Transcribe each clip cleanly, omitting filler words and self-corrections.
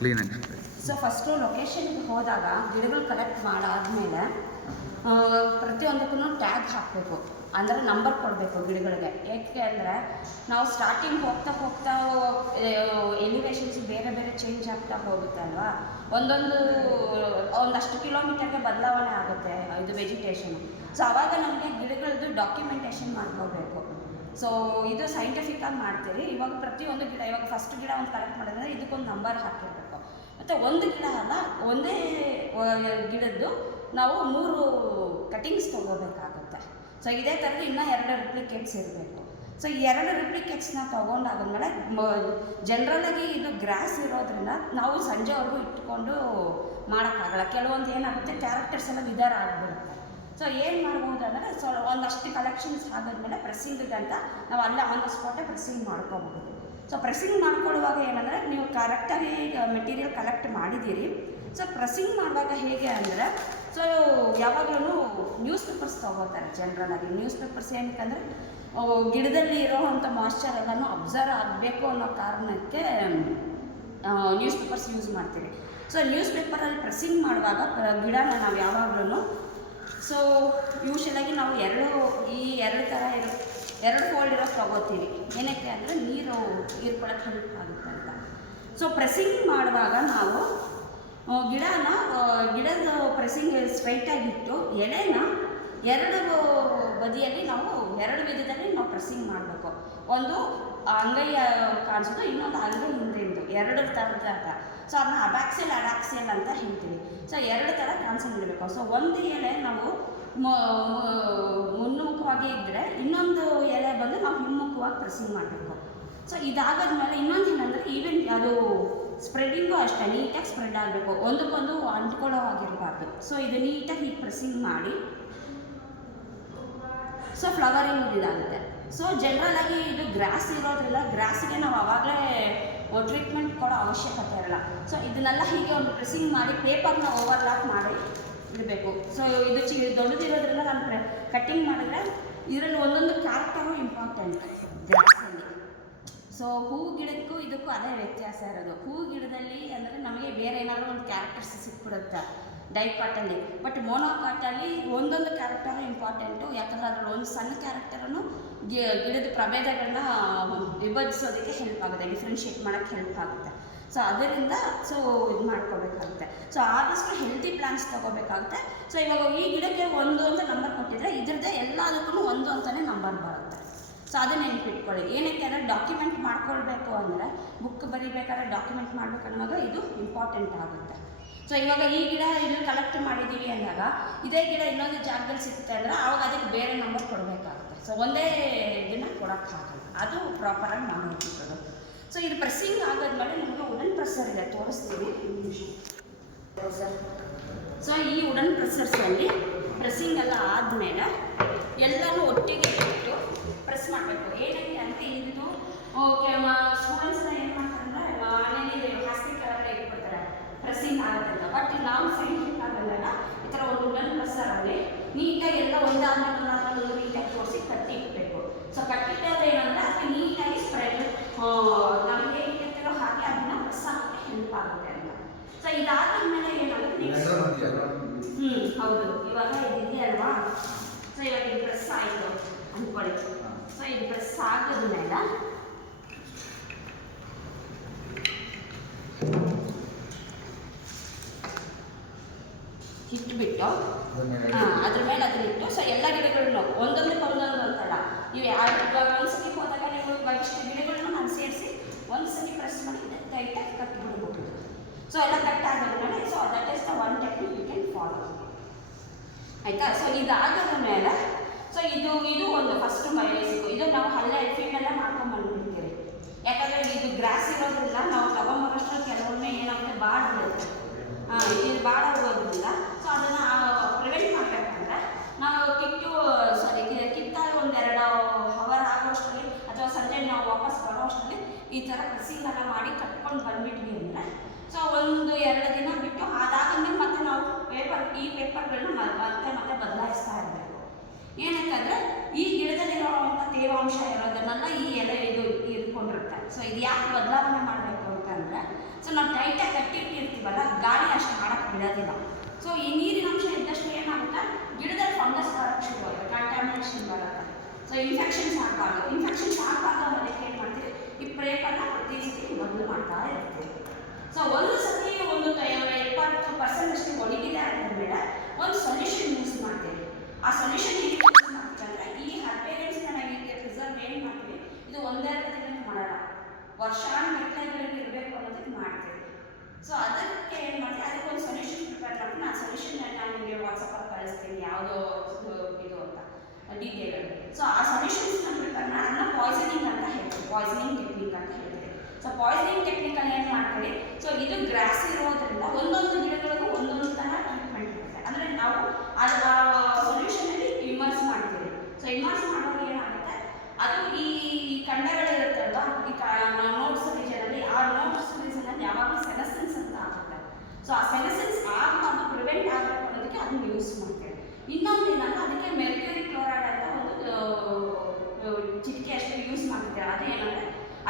ಕ್ಲೀನಾಗಿ. So first ಲೊಕೇಶನ್ಗೆ ಹೋದಾಗ ಗಿಡಗಳು ಕಲೆಕ್ಟ್ ಮಾಡಾದ್ಮೇಲೆ ಪ್ರತಿಯೊಂದಕ್ಕೂ ಟ್ಯಾಗ್ ಹಾಕಬೇಕು, ಅಂದರೆ ನಂಬರ್ ಕೊಡಬೇಕು ಗಿಡಗಳಿಗೆ. ಏಕೆ ಅಂದರೆ ನಾವು ಸ್ಟಾರ್ಟಿಂಗ್ ಹೋಗ್ತಾ ಹೋಗ್ತಾ ಎಲಿವೇಶನ್ಸ್ ಬೇರೆ ಬೇರೆ ಚೇಂಜ್ ಆಗ್ತಾ ಹೋಗುತ್ತೆ ಅಲ್ವಾ, ಒಂದಷ್ಟು ಕಿಲೋಮೀಟರ್ಗೆ ಬದಲಾವಣೆ ಆಗುತ್ತೆ ಇದು ವೆಜಿಟೇಷನು. ಸೊ ಆವಾಗ ನಮಗೆ ಗಿಡಗಳದ್ದು ಡಾಕ್ಯುಮೆಂಟೇಷನ್ ಮಾಡ್ಕೋಬೇಕು. ಸೊ ಇದು ಸೈಂಟಿಫಿಕ್ಕಾಗಿ ಮಾಡ್ತೀರಿ. ಇವಾಗ ಪ್ರತಿಯೊಂದು ಗಿಡ, ಇವಾಗ ಫಸ್ಟ್ ಗಿಡ ಒಂದು ಕಲೆಕ್ಟ್ ಮಾಡಿದ್ರೆ ಇದಕ್ಕೊಂದು ನಂಬರ್ ಹಾಕಿರಬೇಕು. ಮತ್ತು ಒಂದು ಗಿಡ ಅಲ್ಲ, ಒಂದೇ ಗಿಡದ್ದು ನಾವು 3 ಕಟಿಂಗ್ಸ್ ತೊಗೋಬೇಕಾಗುತ್ತೆ. ಸೊ ಇದೇ ಥರದ್ದು ಇನ್ನೂ 2 ರಿಪ್ಲಿಕೇಟ್ಸ್ ಇರಬೇಕು. ಸೊ ಈ 2 ರಿಪ್ಲಿಕೇಟ್ಸ್ನ ತೊಗೊಂಡಾದ್ಮೇಲೆ ಜನ್ರಲಾಗಿ ಇದು ಗ್ರಾಸ್ ಇರೋದ್ರಿಂದ ನಾವು ಸಂಜೆವರೆಗೂ ಇಟ್ಕೊಂಡು ಮಾಡೋಕ್ಕಾಗಲ್ಲ. ಕೆಲವೊಂದು ಏನಾಗುತ್ತೆ, ಕ್ಯಾರೆಕ್ಟರ್ಸ್ ಎಲ್ಲ ವಿಧಾರ ಆಗಿಬಿಡುತ್ತೆ. ಸೊ ಏನು ಮಾಡ್ಬೋದು ಅಂದರೆ ಒಂದಷ್ಟು ಕಲೆಕ್ಷನ್ಸ್ ಆಗೋದ್ಮೇಲೆ ಪ್ರೆಸ್ಸಿಂಗ್ಗೆ ಅಂತ ನಾವು ಅಲ್ಲೇ ಆನ್ ದ ಸ್ಪಾಟೇ ಪ್ರೆಸ್ಸಿಂಗ್ ಮಾಡ್ಕೋಬಹುದು. ಸೊ ಪ್ರೆಸ್ಸಿಂಗ್ ಮಾಡ್ಕೊಳ್ಳುವಾಗ ಏನಂದರೆ ನೀವು ಕರೆಕ್ಟಾಗಿ ಮೆಟೀರಿಯಲ್ ಕಲೆಕ್ಟ್ ಮಾಡಿದ್ದೀರಿ. ಸೊ ಪ್ರೆಸ್ಸಿಂಗ್ ಮಾಡುವಾಗ ಹೇಗೆ ಅಂದರೆ, ಸೊ ಯಾವಾಗಲೂ ನ್ಯೂಸ್ ಪೇಪರ್ಸ್ ತೊಗೋತಾರೆ ಜನ್ರಲಾಗಿ. ನ್ಯೂಸ್ ಪೇಪರ್ಸ್ ಏನಕ್ಕೆ ಅಂದರೆ ಗಿಡದಲ್ಲಿ ಇರೋವಂಥ ಮಾಯ್ಶ್ಚರ್ ಎಲ್ಲನೂ ಅಬ್ಸರ್ವ್ ಆಗಬೇಕು ಅನ್ನೋ ಕಾರಣಕ್ಕೆ ನ್ಯೂಸ್ ಪೇಪರ್ಸ್ ಯೂಸ್ ಮಾಡ್ತೀವಿ. ಸೊ ನ್ಯೂಸ್ ಪೇಪರಲ್ಲಿ ಪ್ರೆಸ್ಸಿಂಗ್ ಮಾಡುವಾಗ ಗಿಡನ ನಾವು ಯಾವಾಗಲೂ ಸೊ ಯೂಶಲಾಗಿ ನಾವು ಎರಡು ಥರ ಇರೋ 2 ಫೋಲ್ಡ್ ಇರೋ ತೊಗೋತೀವಿ. ಏನಕ್ಕೆ ಅಂದರೆ ನೀರು ಹೀರ್ಕೊಳ್ಳೋಕ್ಕೆ ಹೆಲ್ಪ್ ಆಗುತ್ತೆ ಅಂತ. ಸೊ ಪ್ರೆಸ್ಸಿಂಗ್ ಮಾಡುವಾಗ ನಾವು ಗಿಡದ ಪ್ರೆಸ್ಸಿಂಗ್ ಸ್ಟ್ರೈಟಾಗಿಟ್ಟು ಎಲೆನ 2 ಬದಿಯಲ್ಲಿ ನಾವು 2 ವಿಧದಲ್ಲಿ ನಾವು ಪ್ರೆಸ್ಸಿಂಗ್ ಮಾಡಬೇಕು. ಒಂದು ಅಂಗೈ ಕಾಣಿಸೋದು, ಇನ್ನೊಂದು ಅಂಗೈ ಹಿಂದೆಂದು 2 ಥರದ. ಸೊ ಅದನ್ನ ಅಬ್ಯಾಕ್ಸಿಯಲ್ ಅಡಾಕ್ಸಿಯಲ್ ಅಂತ ಹೇಳ್ತೀವಿ. ಸೊ 2 ಥರ ಕಾನ್ಸೆಪ್ಟ್ ಇಡಬೇಕು. ಸೊ ಒಂದು ಎಲೆ ನಾವು ಮುನ್ಮುಖವಾಗಿ ಇದ್ದರೆ ಇನ್ನೊಂದು ಎಲೆ ಬಂದು ನಾವು ಹಿಮ್ಮುಖವಾಗಿ ಪ್ರೆಸ್ಸಿಂಗ್ ಮಾಡಬೇಕು. ಸೊ ಇದಾಗದ್ಮೇಲೆ ಇನ್ನೊಂದು ಏನಂದರೆ ಈವನ್ ಅದು ಸ್ಪ್ರೆಡ್ಡಿಂಗು ಅಷ್ಟೇ ನೀಟಾಗಿ ಸ್ಪ್ರೆಡ್ ಆಗಬೇಕು, ಒಂದಕ್ಕೊಂದು ಅಂಟ್ಕೊಳ್ಳೋ ಆಗಿರಬಾರ್ದು. ಸೊ ಇದು ನೀಟಾಗಿ ಹೀಗೆ ಪ್ರೆಸ್ಸಿಂಗ್ ಮಾಡಿ ಸೊ ಫ್ಲವರಿಂಗ್ ಇದಾಗುತ್ತೆ. ಸೊ ಜನರಲಾಗಿ ಇದು ಗ್ರಾಸ್ ಇರೋದ್ರಿಂದ ಗ್ರಾಸ್ಗೆ ನಾವು ಆವಾಗಲೇ ಟ್ರೀಟ್ಮೆಂಟ್ ಕೊಡೋ ಅವಶ್ಯಕತೆ ಇರಲ್ಲ. ಸೊ ಇದನ್ನೆಲ್ಲ ಹೀಗೆ ಒಂದು ಪ್ರೆಸ್ಸಿಂಗ್ ಮಾಡಿ ಪೇಪರ್ನ ಓವರ್ಲಾಕ್ ಮಾಡಿ ಇಡಬೇಕು. ಸೊ ಇದು ದೊಡ್ಡದಿರೋದ್ರಿಂದ ನಾನು ಕಟ್ಟಿಂಗ್ ಮಾಡಿದ್ರೆ ಇದರಲ್ಲಿ ಒಂದೊಂದು ಕ್ಯಾರೆಕ್ಟರು ಇಂಪಾರ್ಟೆಂಟ್ ಗ್ರಾಸಲ್ಲಿ. ಸೊ ಹೂ ಗಿಡಕ್ಕೂ ಇದಕ್ಕೂ ಅದೇ ವ್ಯತ್ಯಾಸ ಇರೋದು. ಹೂ ಗಿಡದಲ್ಲಿ ಅಂದರೆ ನಮಗೆ ಬೇರೆ ಏನಾದರೂ ಒಂದು ಕ್ಯಾರೆಕ್ಟರ್ಸ್ ಸಿಕ್ಬಿಡುತ್ತೆ ಡೈಕಾಟಲ್ಲಿ. ಬಟ್ ಮೋನೋಕಾಟಲ್ಲಿ ಒಂದೊಂದು ಕ್ಯಾರೆಕ್ಟರು ಇಂಪಾರ್ಟೆಂಟು. ಯಾಕಂದರೆ ಅದರಲ್ಲಿ ಒಂದು ಸಣ್ಣ ಕ್ಯಾರೆಕ್ಟರನ್ನು ಗಿಡದ ಪ್ರಭೇದಗಳನ್ನ ವಿಭಜಿಸೋದಕ್ಕೆ ಹೆಲ್ಪ್ ಆಗುತ್ತೆ, ಡಿಫ್ರೆನ್ಷಿಯೇಟ್ ಮಾಡೋಕ್ಕೆ ಹೆಲ್ಪ್ ಆಗುತ್ತೆ. ಸೊ ಅದರಿಂದ ಇದು ಮಾಡ್ಕೋಬೇಕಾಗುತ್ತೆ. ಸೊ ಆದಷ್ಟು ಹೆಲ್ತಿ ಪ್ಲಾಂಟ್ಸ್ ತೊಗೋಬೇಕಾಗುತ್ತೆ. ಸೊ ಇವಾಗ ಈ ಗಿಡಕ್ಕೆ 1 ಅಂತ ನಂಬರ್ ಕೊಟ್ಟಿದ್ರೆ ಇದ್ರದ್ದೇ ಎಲ್ಲದಕ್ಕೂ 1 ಅಂತಲೇ ನಂಬರ್ ಬರುತ್ತೆ. ಸೊ ಅದನ್ನ ನೆನಪಿಟ್ಕೊಳ್ಳಿ. ಏನಕ್ಕೆ ಅಂದರೆ ಡಾಕ್ಯುಮೆಂಟ್ ಮಾಡ್ಕೊಳ್ಬೇಕು ಅಂದರೆ ಬುಕ್ ಬರೀಬೇಕಾದ್ರೆ ಡಾಕ್ಯುಮೆಂಟ್ ಮಾಡಬೇಕನ್ನೋದು ಇದು ಇಂಪಾರ್ಟೆಂಟ್ ಆಗುತ್ತೆ. ಸೊ ಇವಾಗ ಈ ಗಿಡ ಇಲ್ಲಿ ಕಲೆಕ್ಟ್ ಮಾಡಿದ್ದೀವಿ ಅಂದಾಗ ಇದೇ ಗಿಡ ಇನ್ನೊಂದು ಜಾಗದಲ್ಲಿ ಸಿಗುತ್ತೆ ಅಂದರೆ ಆವಾಗ ಅದಕ್ಕೆ ಬೇರೆ ನಂಬರ್ ಕೊಡಬೇಕಾಗುತ್ತೆ. ಸೊ ಒಂದೇ ಇದನ್ನು ಕೊಡೋಕ್ಕಾಗಲ್ಲ, ಅದು ಪ್ರಾಪರಾಗಿ ಮಾಡೋದು. ಸೊ ಇದು ಪ್ರೆಸ್ಸಿಂಗ್ ಆಗೋದ್ಮೇಲೆ ನಮಗೆ ವುಡನ್ ಪ್ರೆಸ್ಸರ್ ಇದೆ, ತೋರಿಸ್ತೀವಿ. ಸೊ ಈ ವುಡನ್ ಪ್ರೆಸ್ಸರ್ಸಲ್ಲಿ ಪ್ರೆಸ್ಸಿಂಗ್ ಎಲ್ಲ ಆದಮೇಲೆ ಎಲ್ಲನೂ ಒಟ್ಟಿಗೆ ಇಟ್ಟು ಪ್ರೆಸ್ ಮಾಡಬೇಕು. ಏನಕ್ಕೆ ಅಂತ ಇದು ಸ್ಟೂಡೆಂಟ್ಸ್ನ ಏನು ಮಾಡ್ತಾರೆ ಅಂದರೆ ಮನೇಲಿ ಹಾಸ್ಪಿಟಲಲ್ಲೇ ಇಟ್ಬಿಡ್ತಾರೆ ಪ್ರೆಸ್ಸಿಂಗ್ ಆಗುತ್ತೆ ಅಂತ. ಬಟ್ ನಾವು ಸೈಂಟಿಫಿಕ್ ಆಗಲ್ಲ, ಈ ಥರ ಒಂದು ವುಡನ್ ಪ್ರೆಸ್ಸರಲ್ಲಿ ನೀಟಾಗಿ ಎಲ್ಲ ಒಂದಾದ್ಮೇಲೆ ನೀಟಾಗಿ ತೋರಿಸಿ ಕಟ್ಟಿ ಇಡಬೇಕು. ಸೊ ಕಟ್ಟಿಟ್ಟರೆ ಏನಂದರೆ ಅದಕ್ಕೆ ನೀಟಾಗಿ ಸ್ಪ್ರೆಡ್ ನಾವು ಹೇಗೆ ಇಟ್ಟಿರ್ತೀರೋ ಹಾಗೆ ಅದನ್ನು ಪ್ರೆಸ್ ಆಗೋಕ್ಕೆ ಹೆಲ್ಪ್ ಆಗುತ್ತೆ ಅಂತ. ಸೊ ಇದಾದ್ಮೇಲೆ ಏನಾಗುತ್ತೆ ನೆಕ್ಸ್ಟ್ ಹೌದು ಇವಾಗ ಇದೆಯಲ್ವಾ. ಸೊ ಇವಾಗ ಇದು ಪ್ರೆಸ್ ಆಯಿತು ಅಂದ್ಕೊಳ್ಳಿ. ಸೊ ಇದು ಪ್ರೆಸ್ ಆಗೋದ್ಮೇಲೆ ಇಟ್ಬಿಟ್ಟು ಅದ್ರ ಮೇಲೆ ಅದನ್ನಿಟ್ಟು ಸೊ ಎಲ್ಲ ಗಿಡಗಳನ್ನು ಒಂದೊಂದಕ್ಕೆ ಅಂತಲ್ಲ, ನೀವು ಒಂದ್ಸತಿ ಹೋದಾಗ ನೀವು ಇಷ್ಟು ಗಿಡಗಳನ್ನು ನಾನು ಸೇರಿಸಿ ಒಂದು ಸತಿ ಪ್ರೆಸ್ ಮಾಡಿ ಟೈಟಾಗಿ ಕಟ್ಟಿಬಿಡ್ಬೋದು. ಸೊ ಎಲ್ಲ ಕಟ್ ಆಗೋದ್ಮೇಲೆ so that is the one technique you can follow. ಆಯಿತಾ? ಸೊ ಇದಾಗದ ಮೇಲೆ ಸೊ ಇದು ಒಂದು ಫಸ್ಟ್ ಬಯೋಸಿಕ್. ಇದು ನಾವು ಅಲ್ಲೇ ಫೀಲ್ಡಲ್ಲೇ ಮಾಡ್ಕೊಂಡ್ಬಂದ್ಬಿಡ್ತೀವಿ. ಯಾಕಂದರೆ ಇದು ಗ್ರಾಸ್ ಇರೋದ್ರಿಂದ ನಾವು ತಗೊಂಬರೋಷ್ಟು ಕೆಲವೊಮ್ಮೆ ಏನಾಗುತ್ತೆ ಬಾಡ್ಬಿಡುತ್ತೆ. ಇದು ಬಾಡೋದ್ರಿಂದ ಸೊ ಅದನ್ನು ಪ್ರಿವೆಂಟ್ ಮಾಡಬೇಕಂದ್ರೆ ನಾವು ಕಿತ್ತಾಗ 1-2 ಅವರ್ ಆಗೋಷ್ಟರಲ್ಲಿ ಅಥವಾ ಸಂಜೆ ನಾವು ವಾಪಸ್ ಬರೋಷ್ಟರಲ್ಲಿ ಈ ಥರ ಪ್ರೆಸ್ಸಿಂಗೆಲ್ಲ ಮಾಡಿ ಕಟ್ಕೊಂಡು ಬಂದುಬಿಟ್ವಿ ಅಂದರೆ ಸೊ 1-2 ದಿನ ಬಿಟ್ಟು ಅದಾದ್ಮೇಲೆ ಮತ್ತೆ ನಾವು ಈ ಪೇಪರ್ಗಳನ್ನ ಮತ್ತೆ ಬದಲಾಯಿಸ್ತಾ ಇರಬೇಕು. ಏನಕ್ಕಂದರೆ ಈ ಗಿಡದಲ್ಲಿರೋವಂಥ ತೇವಾಂಶ ಇರೋದನ್ನೆಲ್ಲ ಈ ಎಲೆ ಇದು ಇಟ್ಕೊಂಡಿರುತ್ತೆ. ಸೊ ಇದು ಯಾಕೆ ಬದಲಾವಣೆ ಮಾಡಬೇಕು ಅಂತಂದರೆ ಸೊ ಸೊ ನಾವು ಟೈಟಾಗಿ ಕಟ್ಟಿಟ್ಟಿರ್ತೀವಲ್ಲ ಗಾಳಿ ಅಷ್ಟು ಮಾಡೋಕ್ಕೆ ಬಿಡೋದಿಲ್ಲ. ಸೊ ಈ ನೀರಿನ ಅಂಶ ಇದ್ದಷ್ಟು ಏನಾಗುತ್ತೆ, ಗಿಡದಲ್ಲಿ ಫಂಗಸ್ ಬರೋಕ್ಕೆ ಶುರು ಆಗುತ್ತೆ, ಕಂಟ್ಯಾಮಿನೇಷನ್ ಬರುತ್ತೆ. ಸೊ ಇನ್ಫೆಕ್ಷನ್ಸ್ ಆಗಬಾರ್ದು. ಇನ್ಫೆಕ್ಷನ್ಸ್ ಆಗಬಾರ್ದು ಅನ್ನೋದಕ್ಕೆ ಏನು ಮಾಡ್ತೀವಿ, ಈ ಪ್ರೇಪನ್ನು ಪ್ರತಿ ಸತಿ ಮೊದಲು ಮಾಡ್ತಾ ಇರ್ತೀವಿ. ಸೊ ಒಂದು ಸತಿ ಒಂದು 70% ಅಷ್ಟು ಒಣಗಿದೆ ಅಂತಂದರೆ ಒಂದು ಸೊಲ್ಯೂಷನ್ ಯೂಸ್ ಮಾಡ್ತೀವಿ. ಆ ಸೊಲ್ಯೂಷನ್ ಏನು ಯೂಸ್ ಮಾಡ್ತೀವಿ ಅಂದರೆ, ಈ ಹರ್ಬೇರಿಯಮ್ಸ್ನ ನಾವು ಈಗ ಪ್ರಿಸರ್ವ್ ಏನು ಮಾಡ್ತೀವಿ, ಇದು ಒಂದೆರಡು ದಿನಕ್ಕೆ ಮಾಡಲ್ಲ, ವರ್ಷಾನುಗಟ್ಟಲೆಗಳಿಗೆ ಇರಬೇಕು ಅನ್ನೋದಕ್ಕೆ ಮಾಡ್ತೀವಿ. ಸೊ ಅದಕ್ಕೆ ಏನು ಮಾಡ್ತೀವಿ, ಅದಕ್ಕೆ ಒಂದು ಸೊಲ್ಯೂಷನ್ ಪ್ರಿಪೇರ್ ಮಾಡ್ತೀನಿ. ಆ ಸೊಲ್ಯೂಷನ್ ನಾನು ನಿಮಗೆ ವಾಟ್ಸಪ್ಪಲ್ಲಿ ಕಳಿಸ್ತೀನಿ ಯಾವುದೋ ಇದು ಅಂತ ಡೀಟೇಲ್. ಸೊ ಆ ಸೊಲ್ಯೂಷನ್ಸ್ನ ಪ್ರಿಪೇರ್ ಮಾಡಿ ಅದನ್ನ ಪಾಯ್ಸನಿಂಗ್ ಅಂತ ಹೇಳ್ತೀವಿ, ಪಾಯ್ಸನಿಂಗ್ ಟೆಕ್ನಿಕ್ ಅಂತ ಹೇಳ್ತೀವಿ. ಸೊ ಪಾಯ್ಸನಿಂಗ್ ಟೆಕ್ನಿಕಲ್ಲಿ ಏನು ಮಾಡ್ತೀವಿ, ಸೊ ಇದು ಗ್ರಾಸ್ ಇರೋದ್ರಿಂದ ಒಂದೊಂದು ಗಿಡಗಳಿಗೂ ಒಂದೊಂದು ಥರ ಟ್ರೀಟ್ಮೆಂಟ್ ಇರುತ್ತೆ. ಅಂದರೆ ನಾವು ಆ ಸೊಲ್ಯೂಷನಲ್ಲಿ ಇಮರ್ಸ್ ಮಾಡ್ತೀವಿ. ಸೊ ಇಮರ್ಸ್ ಮಾಡೋದು ಏನಾಗುತ್ತೆ, ಅದು ಈ ಖಂಡಗಳಿರುತ್ತಲ್ವ, ಈ ನೋಟ್ಸ್ ರೀಜನಲ್ಲಿ, ಆ ನೋಟ್ಸ್ ರೀಜನಲ್ಲಿ ಯಾವಾಗಲೂ ಸೆನೆಸೆನ್ಸ್ ಅಂತ ಆಗುತ್ತೆ. ಸೊ ಆ ಸೆನೆಸೆನ್ಸ್ ಆಗಬಾರ್ದು, ಪ್ರಿವೆಂಟ್ ಆಗಬೇಕು ಅನ್ನೋದಕ್ಕೆ ಅದನ್ನು ಯೂಸ್ ಮಾಡ್ತೇವೆ. ಇನ್ನೊಂದು ಏನಂದ್ರೆ ಅದಕ್ಕೆ ಮೆರ್ಕ್ಯೂರಿ ಕ್ಲೋರೈಡ್ ಅಂತ ಒಂದು ಚಿಟಿಕೆ ಅಷ್ಟು ಯೂಸ್ ಮಾಡ್ತೇವೆ. ಅದು ಏನಂದರೆ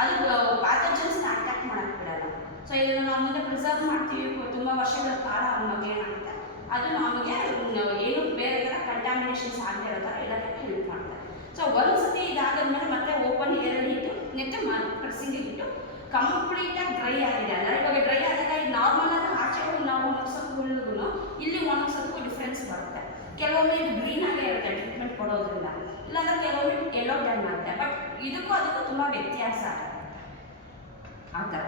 ಅದು ಪ್ಯಾಥೋಜನ್ಸ್ನ ಅಟ್ಯಾಕ್ ಮಾಡೋಕ್ಕೆ ಬಿಡಲ್ಲ. ಸೊ ಇದನ್ನು ನಾವು ಮುಂದೆ ಪ್ರಿಸರ್ವ್ ಮಾಡ್ತೀವಿ ತುಂಬ ವರ್ಷಗಳ ಕಾಲ, ನಮಗೆ ಏನಾಗುತ್ತೆ ಅದು ನಮಗೆ ಏನು ಬೇರೆ ಥರ ಕಂಟ್ಯಾಮಿನೇಷನ್ಸ್ ಆಗದೆ ಇರೋ ಥರ ಎಲ್ಲದಕ್ಕೆ ಹೆಲ್ಪ್ ಮಾಡ್ತಾರೆ. ಸೊ ಒಂದು ಸತಿ ಇದಾದ್ಮೇಲೆ ಮತ್ತೆ ಓಪನ್ ಏರಲ್ಲಿ ಇಟ್ಟು ನೆಟ್ಟು ಪ್ರೆಸ್ಸಿಂಗಿಗೆ ಇಟ್ಟು ಕಂಪ್ಲೀಟಾಗಿ ಡ್ರೈ ಆಗಿದೆ ಅಂದರೆ, ಇವಾಗ ಡ್ರೈ ಆದಾಗ ಈ ನಾರ್ಮಲ್ ಆಗಿ ಆಚೆ ನಾವು ಒಣಗ್ಸೋಕ್ಕೂ ಹುಲ್ಲುಗೂ ಇಲ್ಲಿ ಒಣಗ್ಸೋಕ್ಕೂ ಡಿಫ್ರೆನ್ಸ್ ಬರುತ್ತೆ. ಕೆಲವೊಮ್ಮೆ ಇದು ಗ್ರೀನ್ ಆಗೇ ಇರುತ್ತೆ ಟ್ರೀಟ್ಮೆಂಟ್ ಕೊಡೋದ್ರಿಂದ, ಇಲ್ಲಾಂದರೆ ಕೆಲವೊಮ್ಮೆ ಎಲ್ಲೋ ಟರ್ನ್ ಆಗುತ್ತೆ. ಬಟ್ ಇದಕ್ಕೂ ಅದಕ್ಕೂ ತುಂಬ ವ್ಯತ್ಯಾಸ ಆಗುತ್ತೆ ಆ ಥರ.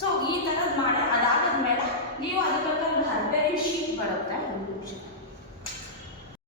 ಸೊ ಈ ಥರದ್ದು ಮಾಡಿ ಅದಾದ್ಮೇಲೆ ನೀವು ಅದಕ್ಕೊಂದು ಒಂದು ಹರ್ಬೇರಿಯಂ ಶೀಟ್ ಬರುತ್ತೆ,